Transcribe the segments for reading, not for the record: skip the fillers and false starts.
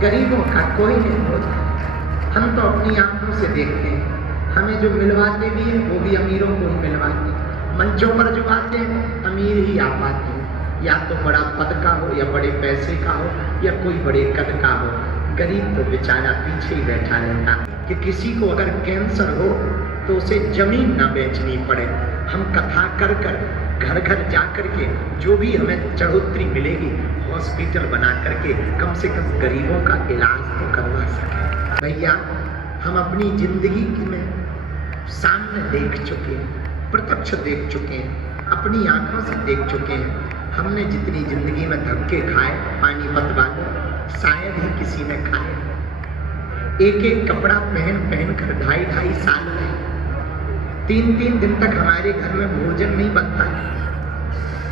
गरीबों का कोई नहीं होता। हम तो अपनी आंखों से देखते हैं, हमें जो मिलवाते भी हैं वो भी अमीरों को ही मिलवाते हैं। मंचों पर जो आते हैं अमीर ही आ पाते हैं, या तो बड़ा पद का हो या बड़े पैसे का हो या कोई बड़े कद का हो। गरीब तो बेचारा पीछे ही बैठा रहता कि किसी को अगर कैंसर हो तो उसे जमीन न बेचनी पड़े। हम कथा कर कर घर घर जा कर के जो भी हमें चढ़ोतरी मिलेगी हॉस्पिटल बना करके कम से कम गरीबों का इलाज तो करवा सके। भैया हम अपनी जिंदगी में सामने देख चुके हैं, प्रत्यक्ष देख चुके हैं, अपनी आंखों से देख चुके हैं। हमने जितनी जिंदगी में धक्के खाए पानीपत वाले शायद ही किसी ने खाए। एक एक कपड़ा पहन पहन कर 2.5 साल में 3 दिन तक हमारे घर में भोजन नहीं बनता।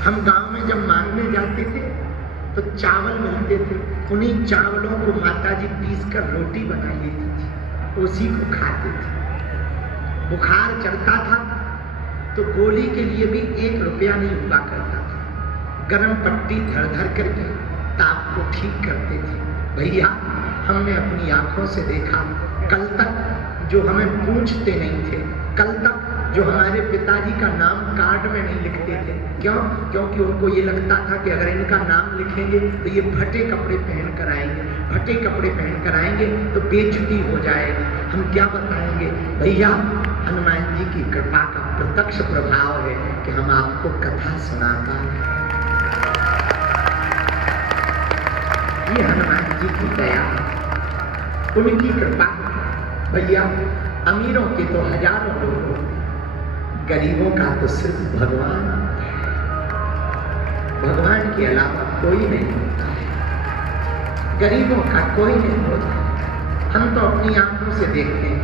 हम गांव में जब मांगने जाते थे तो चावल मिलते थे, उन्हीं चावलों को माताजी पीस कर रोटी बना लेती थी, उसी को खाते थे। बुखार चढ़ता था तो गोली के लिए भी 1 रुपया नहीं हुआ करता था। गरम पट्टी धर धर करके ताप को ठीक करते थे। भैया हमने अपनी आंखों से देखा, कल तक जो हमें पूछते नहीं थे, कल तक जो हमारे पिताजी का नाम कार्ड में नहीं लिखते थे, क्यों? क्योंकि उनको ये लगता था कि अगर इनका नाम लिखेंगे तो ये फटे कपड़े पहन कर आएंगे, फटे कपड़े पहन कर आएंगे तो बेइज्जती हो जाएगी। हम क्या बताएंगे? भैया हनुमान जी की कृपा का प्रत्यक्ष प्रभाव है कि हम आपको कथा सुना पाए। ये हनुमान जी की दया, उनकी कृपा। भैया अमीरों के तो हजारों लोग, गरीबों का तो सिर्फ भगवान, भगवान के अलावा कोई नहीं होता। गरीबों का कोई नहीं होता। हम तो अपनी आंखों से देखते हैं,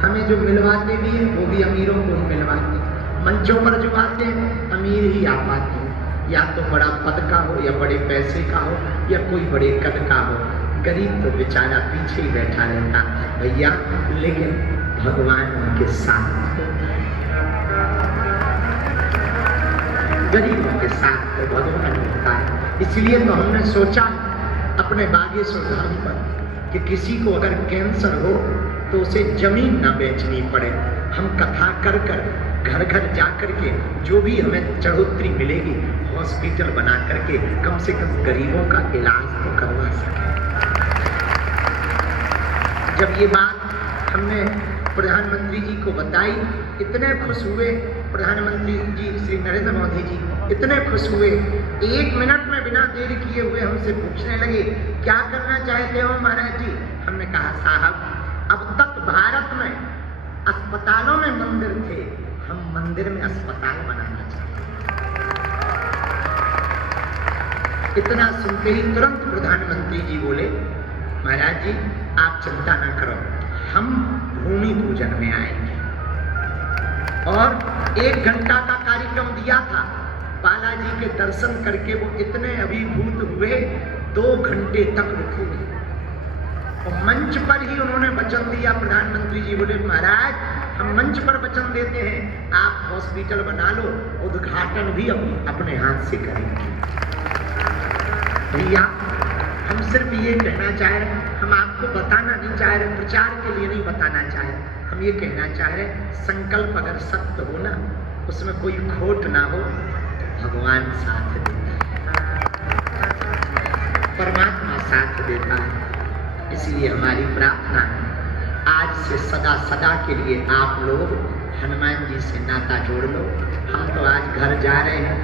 हमें जो मिलवाते भी हैं वो भी अमीरों को ही मिलवाते हैं। मंचों पर जो आते हैं अमीर ही आ पाते हैं, या तो बड़ा पद का हो या बड़े पैसे का हो या कोई बड़े कद का हो। गरीब तो बेचारा पीछे ही बैठा रहता। भैया लेकिन भगवान उनके साथ होता है। गरीबों के साथ तो भगवान होता है। इसलिए तो हमने सोचा अपने बागेश्वर धाम पर कि किसी को अगर कैंसर हो तो उसे जमीन न बेचनी पड़े। हम कथा कर कर घर घर जा कर के जो भी हमें चढ़ोतरी मिलेगी हॉस्पिटल बना करके कम से कम गरीबों का इलाज तो करवा सके। जब ये बात हमने प्रधानमंत्री जी को बताई, इतने खुश हुए प्रधानमंत्री जी श्री नरेंद्र मोदी जी, इतने खुश हुए। 1 मिनट में बिना देरी किए हुए हमसे पूछने लगे क्या करना चाहते हो महाराज जी। हमने कहा साहब अब तक भारत में अस्पतालों में मंदिर थे, हम मंदिर में अस्पताल बनाना चाहते हैं। इतना सुनते ही तुरंत प्रधानमंत्री जी बोले महाराज जी आप चिंता ना करो, हम भूमि पूजन में आएंगे। और 1 घंटा का कार्यक्रम दिया था। बालाजी के दर्शन करके वो इतने अभिभूत हुए 2 घंटे तक रुके। और मंच पर ही उन्होंने वचन दिया। प्रधानमंत्री जी बोले महाराज हम मंच पर वचन देते हैं, आप हॉस्पिटल बना लो, उद्घाटन भी अपने हाथ से करेंगे। भैया हम सिर्फ ये कहना चाह रहे, हम आपको बताना नहीं चाह रहे, प्रचार के लिए नहीं बताना चाह रहे, हम ये कहना चाह रहे संकल्प अगर सत्य हो ना, उसमें कोई खोट ना हो, भगवान साथ देता है, परमात्मा साथ देता है। इसलिए हमारी प्रार्थना है आज से सदा सदा के लिए आप लोग हनुमान जी से नाता जोड़ लो। हम तो आज घर जा रहे हैं,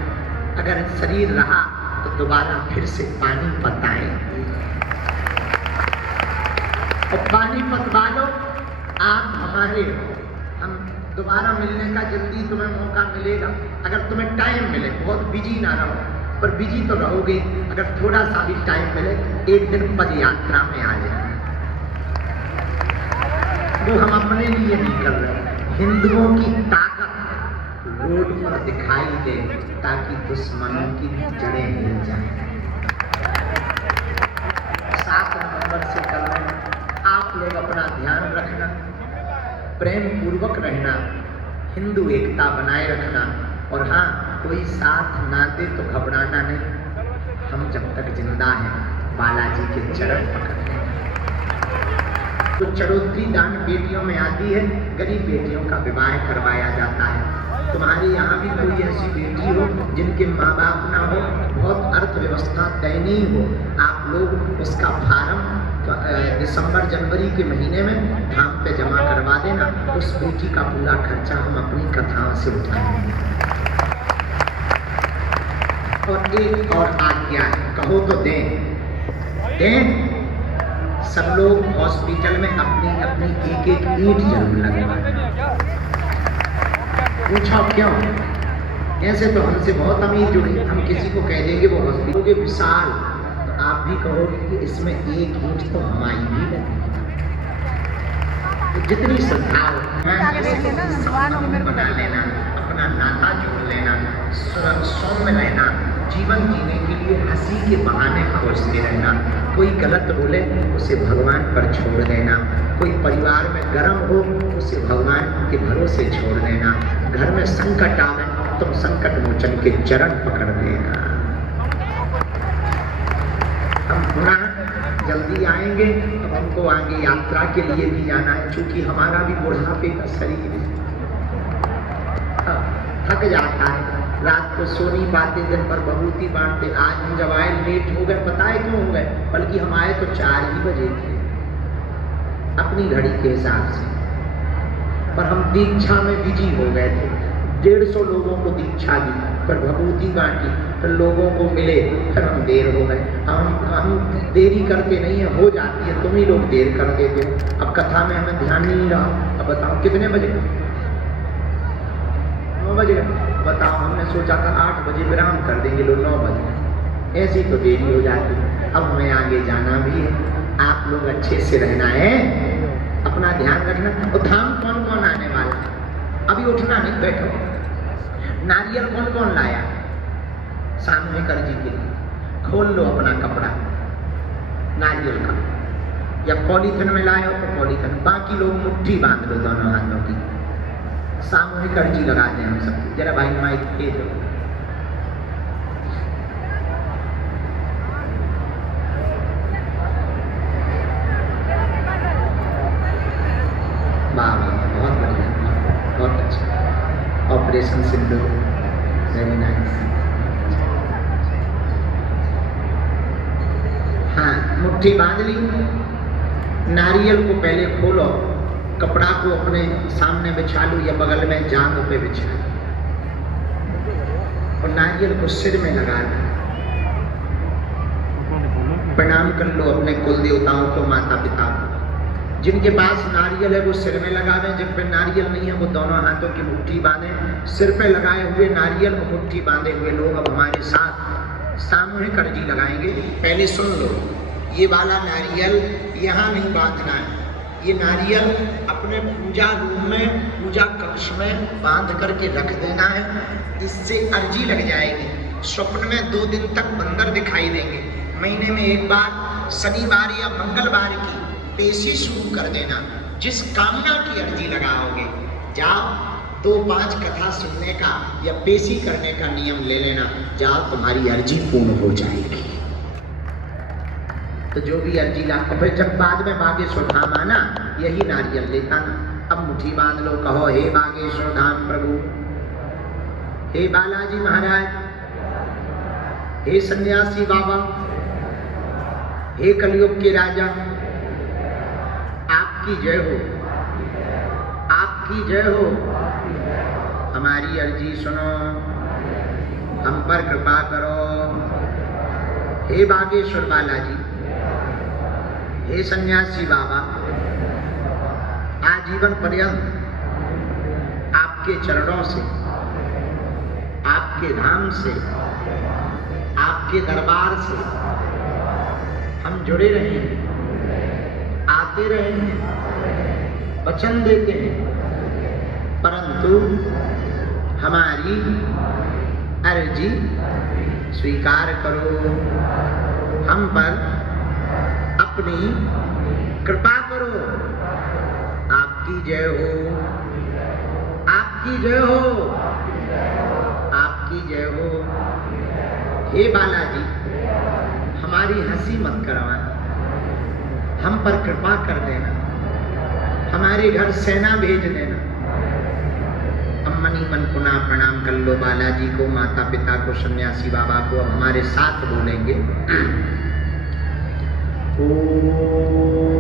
अगर शरीर रहा तो दोबारा फिर से पानीपत आएंगे। और पानीपत वालों आप हमारे हो, हम दोबारा मिलने का जल्दी तुम्हें मौका मिलेगा। अगर तुम्हें टाइम मिले, बहुत बिजी ना रहो, पर बिजी तो रहोगे, अगर थोड़ा सा भी टाइम मिले एक दिन पद यात्रा में आ जाए। वो हम अपने लिए नहीं कर रहे, हिंदुओं की ताकत रोड पर दिखाई दे ताकि दुश्मनों की जड़ें मिल जाएं। 7 नवंबर से कर रहे हैं। आप लोग अपना ध्यान रखना, प्रेम पूर्वक रहना, हिंदू एकता बनाए रखना। और हाँ, कोई साथ ना दे तो घबराना नहीं। हम जब तक जिंदा हैं बालाजी के चरण पकड़ लें। तो चढ़ोतरी दान बेटियों में आती है, गरीब बेटियों का विवाह करवाया जाता है। तुम्हारे यहाँ भी कोई ऐसी बेटी हो जिनके माँ बाप ना हो, बहुत अर्थव्यवस्था दयनीय हो, आप लोग उसका फार्म दिसंबर जनवरी के महीने में धाम पे जमा करवा देना। उस बेटी का पूरा खर्चा हम अपनी कथाओं से उठाएंगे। और एक और आज्ञा है, कहो तो दें। सब लोग हॉस्पिटल में अपनी अपनी एक एक ईंट जरूर लगवाएं। पूछो क्यों? ऐसे तो हमसे बहुत अमीर जुड़े, हम किसी को कह देंगे वो हॉस्पिटल के विशाल, तो आप भी कहोगे कि इसमें एक ईंट तो हमारी भी लगी। तो जितनी श्रद्धा हो बना लेना, अपना नाता जोड़ लेना, सौम्य रहना, जीवन जीने के लिए हंसी के बहाने खोजते रहना। कोई गलत बोले उसे भगवान पर छोड़ देना, कोई परिवार में गर्म हो उसे भगवान के भरोसे छोड़ देना। घर में संकट आवे तुम संकट मोचन के चरण पकड़ देना। हम पुनः जल्दी आएंगे, अब हमको आगे यात्रा के लिए भी जाना है, क्योंकि हमारा भी बुढ़ापे का शरीर है, थक जाता है, रात को सो नहीं पाते, दिन पर बबूती बांटते। आज हम जब आए लेट हो गए, पता है क्यों हो गए? बल्कि हम आए तो 4 ही बजे थे अपनी घड़ी के हिसाब से, पर हम दीक्षा में बिजी हो गए थे। 150 लोगों को दीक्षा दी, पर भभूति बांटी, फिर लोगों को मिले, फिर हम देर हो गए। हम देरी करते नहीं है, हो जाती है, तुम ही लोग देर कर देते हो। अब कथा में हमें ध्यान नहीं रहा। अब बताओ कितने बजे? 9 बजे। बताओ, हमने सोचा था 8 बजे विराम कर देंगे, लोग 9 बजे। ऐसी तो देरी हो जाती। अब हमें आगे जाना भी है, आप लोग अच्छे से रहना है, अपना ध्यान रखना। और धाम कौन कौन आने वाला? अभी उठना नहीं, बैठो। नारियल कौन कौन लाया सामूहिक अर्जी के लिए? खोल लो अपना कपड़ा नारियल का, या पॉलीथिन में लाए हो तो पॉलीथिन, बाकी लोग मुट्ठी बांध लो दोनों हाथों की। सामूहिक अर्जी लगा दें हम सब। जरा भाई माइक दे दो। वाह बहुत बढ़िया, बहुत अच्छा। Operation Sindhu, very nice. हाँ, मुट्ठी बांध ली। नारियल को पहले खोलो, कपड़ा को अपने सामने बिछा लो या बगल में जांघ पे बिछा लो, और नारियल को सिर में लगा लो। प्रणाम कर लो अपने कुल देवताओं को, माता पिता को। जिनके पास नारियल है वो सिर में लगावे, जिन पे नारियल नहीं है वो दोनों हाथों की मुट्ठी बांधे। सिर पे लगाए हुए नारियल और मुट्ठी बांधे हुए लोग अब हमारे साथ सामूहिक अर्जी लगाएंगे। पहले सुन लो, ये वाला नारियल यहाँ नहीं बांधना है, ये नारियल अपने पूजा रूम में, पूजा कक्ष में बांध करके रख देना है। इससे अर्जी लग जाएगी। स्वप्न में 2 दिन तक बंदर दिखाई देंगे। महीने में 1 बार शनिवार या मंगलवार की पेशी शुरू कर देना। जिस कामना की अर्जी लगाओगे, जाओ 2-5 कथा सुनने का या पेशी करने का नियम ले लेना, जाओ तुम्हारी अर्जी पूर्ण हो जाएगी। तो जो भी अर्जी ला, फिर जब बाद में बागेश्वर धाम आना, यही नारियल लेता ना। अब मुट्ठी बांध लो, कहो हे बागेश्वर धाम प्रभु, हे बालाजी महाराज, हे सन्यासी बाबा, हे कलयुग के राजा, आपकी जय हो, आपकी जय हो। हमारी अर्जी सुनो, हम पर कृपा करो। हे बागेश्वर बालाजी, हे सन्यासी बाबा, आजीवन पर्यंत आपके चरणों से, आपके धाम से, आपके दरबार से हम जुड़े रहे हैं, आते रहे हैं, वचन देते हैं, परंतु हमारी अर्जी स्वीकार करो, हम पर अपनी कृपा करो। आपकी जय हो, आपकी जय हो, आपकी जय हो। हे बालाजी, हमारी हंसी मत करवाना, हम पर कृपा कर देना। हमारे घर सेना भेज देना। अब मनी मन पुनः प्रणाम कर लो बालाजी को, माता पिता को, सन्यासी बाबा को। अब हमारे साथ बोलेंगे। ओम